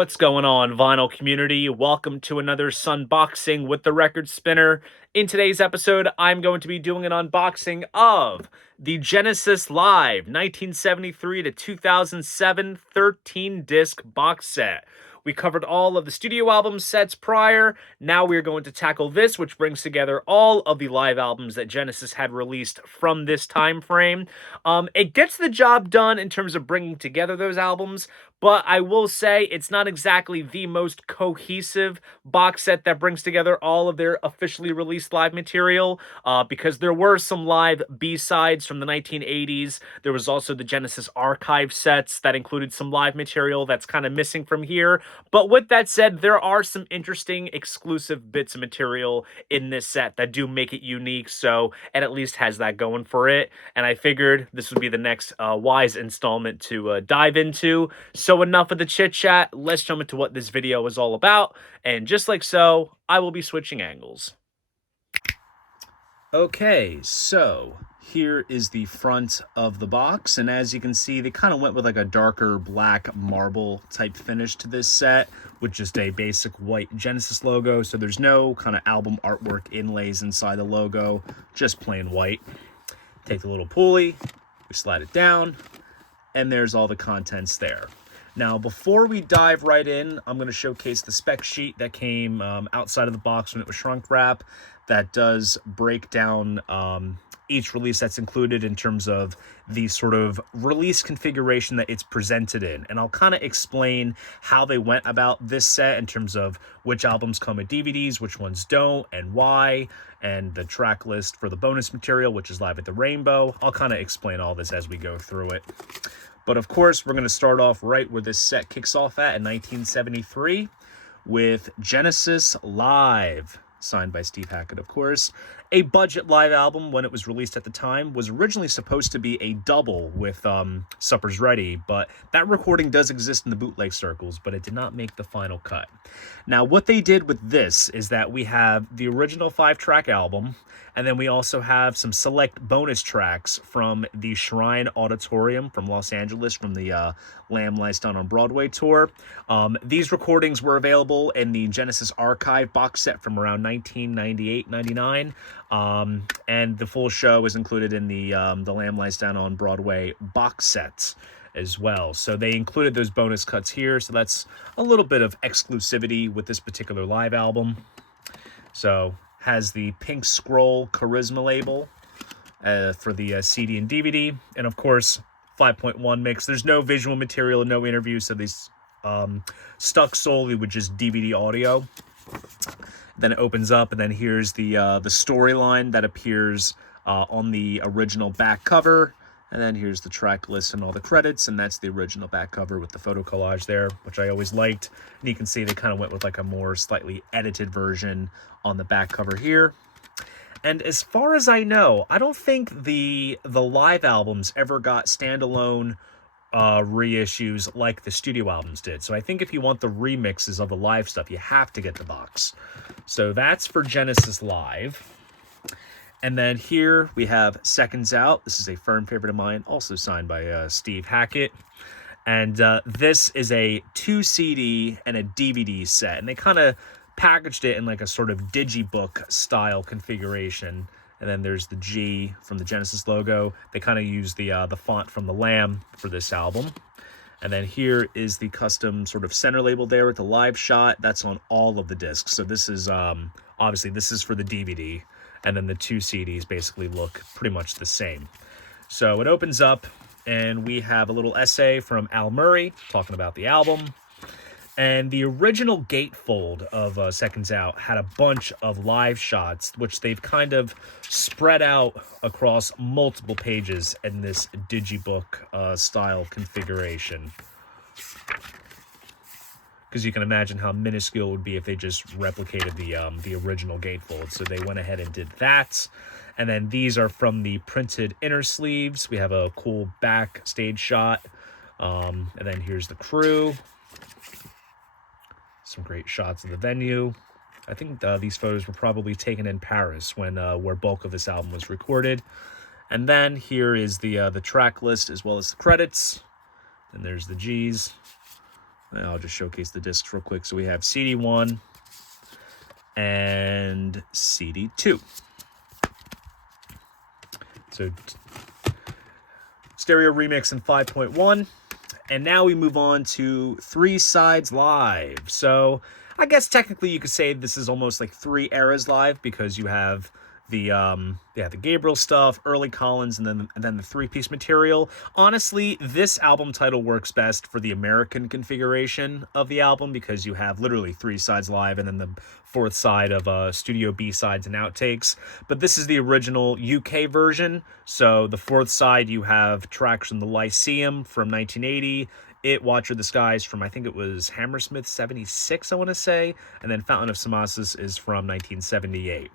What's going on, vinyl community? Welcome to another Sunboxing with the Record Spinner. In today's episode, I'm going to be doing an unboxing of the Genesis Live 1973 to 2007 13-disc box set. We covered all of the studio album sets prior. Now we're going to tackle this, which brings together all of the live albums that Genesis had released from this time frame. It gets the job done in terms of bringing together those albums, but I will say it's not exactly the most cohesive box set that brings together all of their officially released live material, because there were some live B-sides from the 1980s. There was also the Genesis archive sets that included some live material that's kind of missing from here. But with that said, there are some interesting exclusive bits of material in this set that do make it unique, so it at least has that going for it. And I figured this would be the next wise installment to dive into. So enough of the chit chat, let's jump into what this video is all about, and just like so, I will be switching angles. Okay, so here is the front of the box, and as you can see, they kind of went with like a darker black marble type finish to this set with just a basic white Genesis logo, so there's no kind of album artwork inlays inside the logo, just plain white. Take the little pulley, we slide it down, and there's all the contents there. Now, before we dive right in, I'm going to showcase the spec sheet that came outside of the box when it was shrunk wrap. That does break down each release that's included in terms of the sort of release configuration that it's presented in. And I'll kind of explain how they went about this set in terms of which albums come with DVDs, which ones don't, and why, and the track list for the bonus material, which is Live at the Rainbow. I'll kind of explain all this as we go through it. But of course, we're going to start off right where this set kicks off at in 1973 with Genesis Live, signed by Steve Hackett, of course. A budget live album when it was released at the time. Was originally supposed to be a double with Supper's Ready, but that recording does exist in the bootleg circles, but it did not make the final cut. Now, what they did with this is that we have the original 5-track album, and then we also have some select bonus tracks from the Shrine Auditorium from Los Angeles from the Lamb Lies Down on Broadway tour. These recordings were available in the Genesis Archive box set from around 1998-99. And the full show is included in the Lamb Lies Down on Broadway box set as well. So they included those bonus cuts here. So that's a little bit of exclusivity with this particular live album. So has the pink scroll Charisma label for the CD and DVD. And of course, 5.1 mix. There's no visual material and no interviews, so these stuck solely with just DVD audio. Then it opens up, and then here's the storyline that appears on the original back cover. And then here's the track list and all the credits, and that's the original back cover with the photo collage there, which I always liked. And you can see they kind of went with like a more slightly edited version on the back cover here. And as far as I know, I don't think the live albums ever got standalone reissues like the studio albums did. So I think if you want the remixes of the live stuff, you have to get the box. So that's for Genesis Live. And then here we have Seconds Out. This is a firm favorite of mine, also signed by Steve Hackett. And this is a 2 CD and a DVD set. And they kind of packaged it in like a sort of digibook style configuration. And then there's the G from the Genesis logo. They kind of use the font from the Lamb for this album. And then here is the custom sort of center label there with the live shot. That's on all of the discs. So this is, obviously this is for the DVD. And then the 2 CDs basically look pretty much the same. So it opens up, and we have a little essay from Al Murray talking about the album. And the original gatefold of Seconds Out had a bunch of live shots, which they've kind of spread out across multiple pages in this digibook style configuration. Because you can imagine how minuscule it would be if they just replicated the original gatefold. So they went ahead and did that. And then these are from the printed inner sleeves. We have a cool backstage shot. And then here's the crew. Some great shots of the venue. I think these photos were probably taken in Paris when where bulk of this album was recorded. And then here is the track list as well as the credits. And there's the G's. I'll just showcase the discs real quick. So we have CD1 and CD2. So stereo remix in 5.1. And now we move on to 3 Sides Live. So I guess technically you could say this is almost like 3 eras live, because you have the Gabriel stuff, early Collins, and then the 3-piece material. Honestly, this album title works best for the American configuration of the album, because you have literally 3 sides live and then the 4th side of studio B-sides and outtakes. But this is the original UK version. So the 4th side, you have tracks from the Lyceum from 1980, It, Watcher the Skies from, I think it was Hammersmith 76, I want to say, and then Fountain of Samasis is from 1978.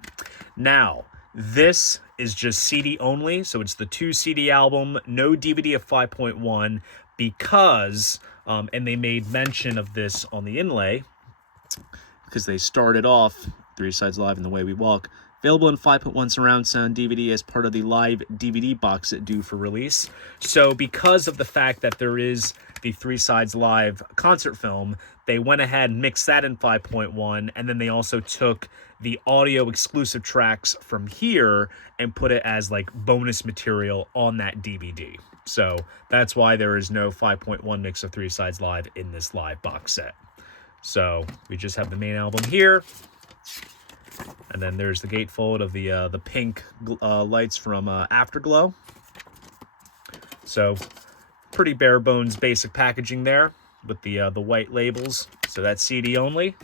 Now, this is just CD only, so it's the 2 CD album, no DVD of 5.1, because, and they made mention of this on the inlay, because they started off 3 Sides Live and The Way We Walk, available in 5.1 surround sound DVD as part of the live DVD box set due for release. So because of the fact that there is the 3 Sides Live concert film, they went ahead and mixed that in 5.1, and then they also took the audio exclusive tracks from here and put it as like bonus material on that DVD. So that's why there is no 5.1 mix of 3 Sides Live in this live box set. So we just have the main album here. And then there's the gatefold of the pink lights from Afterglow. So pretty bare bones basic packaging there with the white labels. So that's CD only.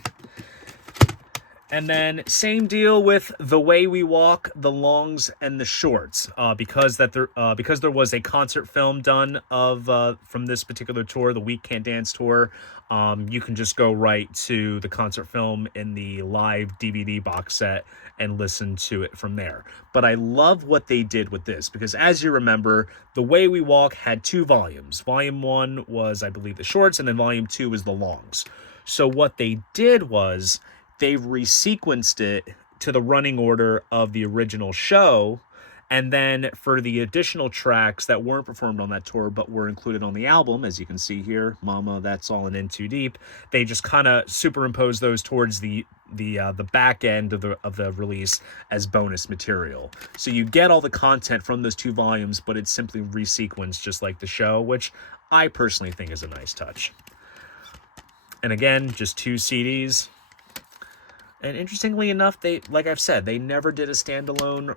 And then same deal with The Way We Walk, the longs and the shorts, because there was a concert film done of from this particular tour, the Week Can't Dance tour. You can just go right to the concert film in the live DVD box set and listen to it from there. But I love what they did with this, because as you remember, The Way We Walk had 2 volumes. Volume 1 was, I believe, the shorts, and then Volume 2 was the longs. So what they did was they resequenced it to the running order of the original show, and then for the additional tracks that weren't performed on that tour but were included on the album, as you can see here, Mama, That's All, and In Too Deep, they just kind of superimposed those towards the back end of the release as bonus material. So you get all the content from those 2 volumes, but it's simply resequenced just like the show, which I personally think is a nice touch. And again, just 2 CDs. And interestingly enough, like I've said, they never did a standalone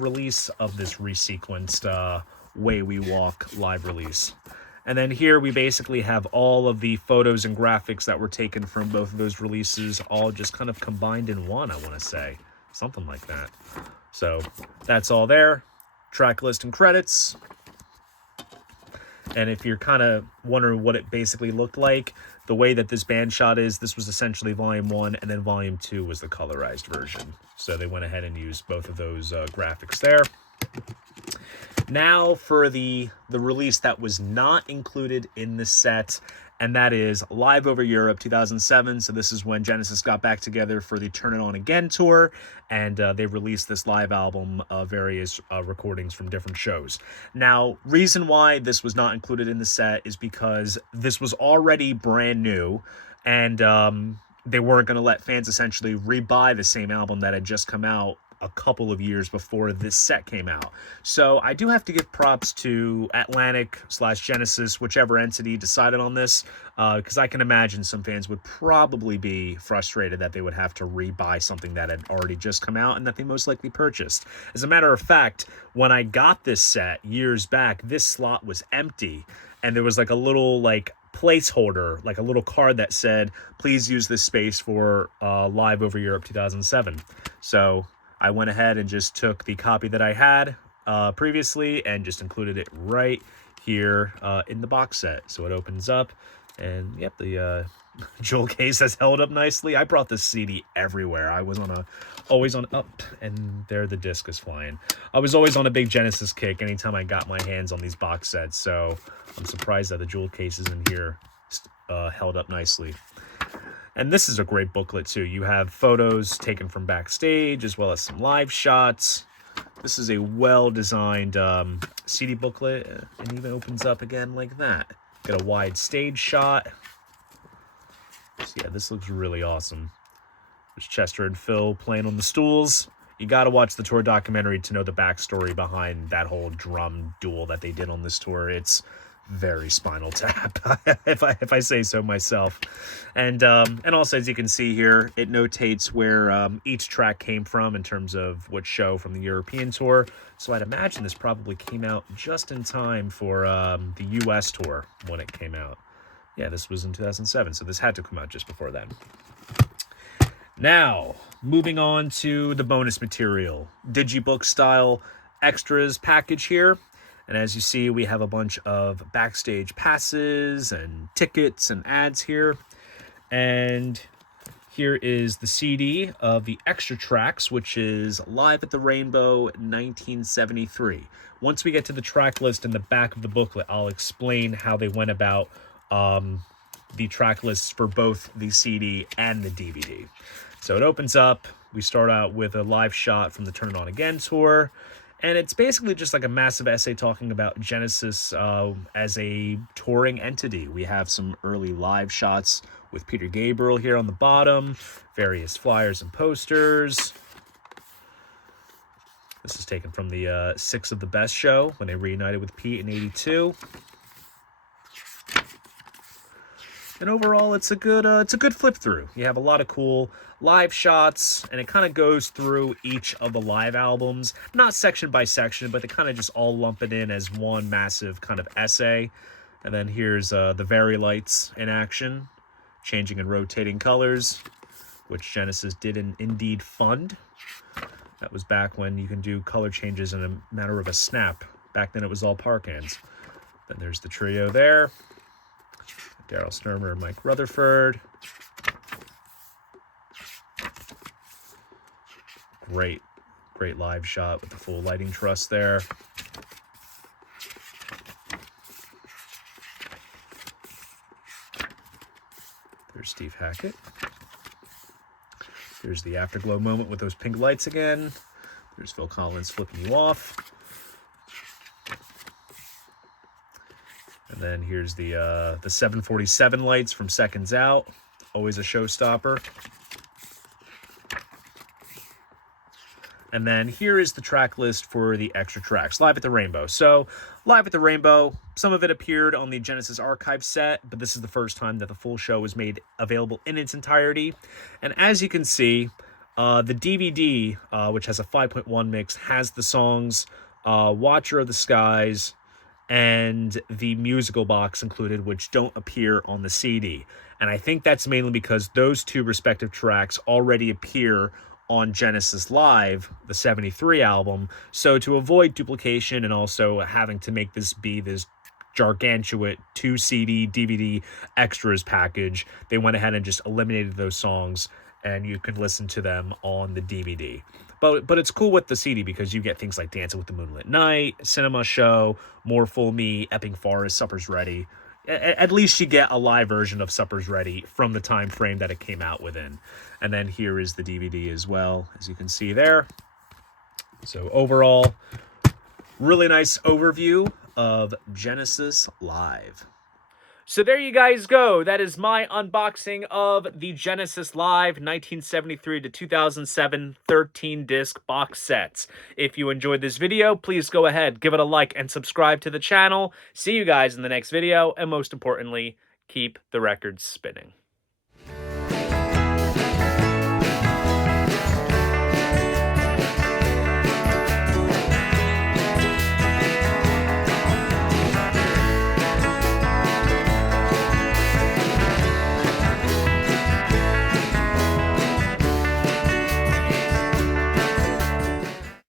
release of this resequenced Way We Walk live release. And then here we basically have all of the photos and graphics that were taken from both of those releases, all just kind of combined in one, I want to say. Something like that. So that's all there. Track list and credits. And if you're kind of wondering what it basically looked like, the way that this band shot is, this was essentially Volume 1, and then Volume 2 was the colorized version. So they went ahead and used both of those graphics there. Now for the release that was not included in the set, and that is Live Over Europe 2007. So this is when Genesis got back together for the Turn It On Again tour, and they released this live album of various recordings from different shows. Now, reason why this was not included in the set is because this was already brand new, and they weren't going to let fans essentially re-buy the same album that had just come out a couple of years before this set came out. So I do have to give props to Atlantic/Genesis, whichever entity decided on this, because I can imagine some fans would probably be frustrated that they would have to re-buy something that had already just come out and that they most likely purchased. As a matter of fact, when I got this set years back, this slot was empty, and there was like a little placeholder, like a little card that said, please use this space for Live Over Europe 2007. So I went ahead and just took the copy that I had previously and just included it right here in the box set. So it opens up, and yep, the jewel case has held up nicely. I brought this CD everywhere. I was always on up, and there the disc is flying. I was always on a big Genesis kick anytime I got my hands on these box sets, so I'm surprised that the jewel cases in here held up nicely. And this is a great booklet too. You have photos taken from backstage as well as some live shots. This is a well-designed CD booklet, and even opens up again like that. Got a wide stage shot. Yeah, this looks really awesome. There's Chester and Phil playing on the stools. You got to watch the tour documentary to know the backstory behind that whole drum duel that they did on this tour. It's very Spinal Tap, if I say so myself. And also, as you can see here, it notates where each track came from in terms of what show from the European tour. So I'd imagine this probably came out just in time for the US tour when it came out. Yeah, this was in 2007, so this had to come out just before then. Now, moving on to the bonus material. Digibook style extras package here. And as you see, we have a bunch of backstage passes and tickets and ads here. And here is the CD of the extra tracks, which is Live at the Rainbow 1973. Once we get to the track list in the back of the booklet, I'll explain how they went about the track lists for both the CD and the DVD. So it opens up. We start out with a live shot from the Turn It On Again tour. And it's basically just like a massive essay talking about Genesis as a touring entity. We have some early live shots with Peter Gabriel here on the bottom, various flyers and posters. This is taken from the Six of the Best show when they reunited with Pete in '82. And overall, it's a good flip through. You have a lot of cool live shots, and it kind of goes through each of the live albums, not section by section, but they kind of just all lump it in as one massive kind of essay. And then here's the Very Lights in action, changing and rotating colors, which Genesis did indeed fund. That was back when you can do color changes in a matter of a snap. Back then it was all park hands. Then there's the trio there. Daryl Sturmer and Mike Rutherford. Great live shot with the full lighting truss there. There's Steve Hackett. There's the afterglow moment with those pink lights again. There's Phil Collins flipping you off. And then here's the 747 lights from Seconds Out. Always a showstopper. And then here is the track list for the extra tracks. Live at the Rainbow. So, Live at the Rainbow, some of it appeared on the Genesis archive set, but this is the first time that the full show was made available in its entirety. And as you can see, the DVD, which has a 5.1 mix, has the songs Watcher of the Skies and the musical box included, which don't appear on the CD. And I think that's mainly because those two respective tracks already appear on Genesis Live, the 73 album. So to avoid duplication and also having to make this be this gargantuan 2 CD DVD extras package, they went ahead and just eliminated those songs, and you can listen to them on the DVD. But it's cool with the CD because you get things like Dancing with the Moonlit Night, Cinema Show, More Full Me, Epping Forest, Supper's Ready. At least you get a live version of Supper's Ready from the time frame that it came out within. And then here is the DVD as well, as you can see there. So overall, really nice overview of Genesis Live. So there you guys go. That is my unboxing of the Genesis Live 1973 to 2007 13-disc box sets. If you enjoyed this video, please go ahead, give it a like, and subscribe to the channel. See you guys in the next video, and most importantly, keep the records spinning.